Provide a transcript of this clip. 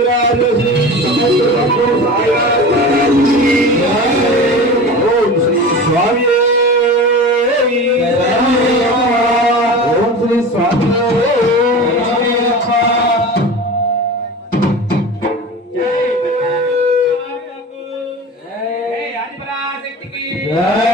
योगीराज श्री समस्त भक्तो साईनाथ महाराज की जय। ओम श्री स्वामी ओम श्री स्वामी जय।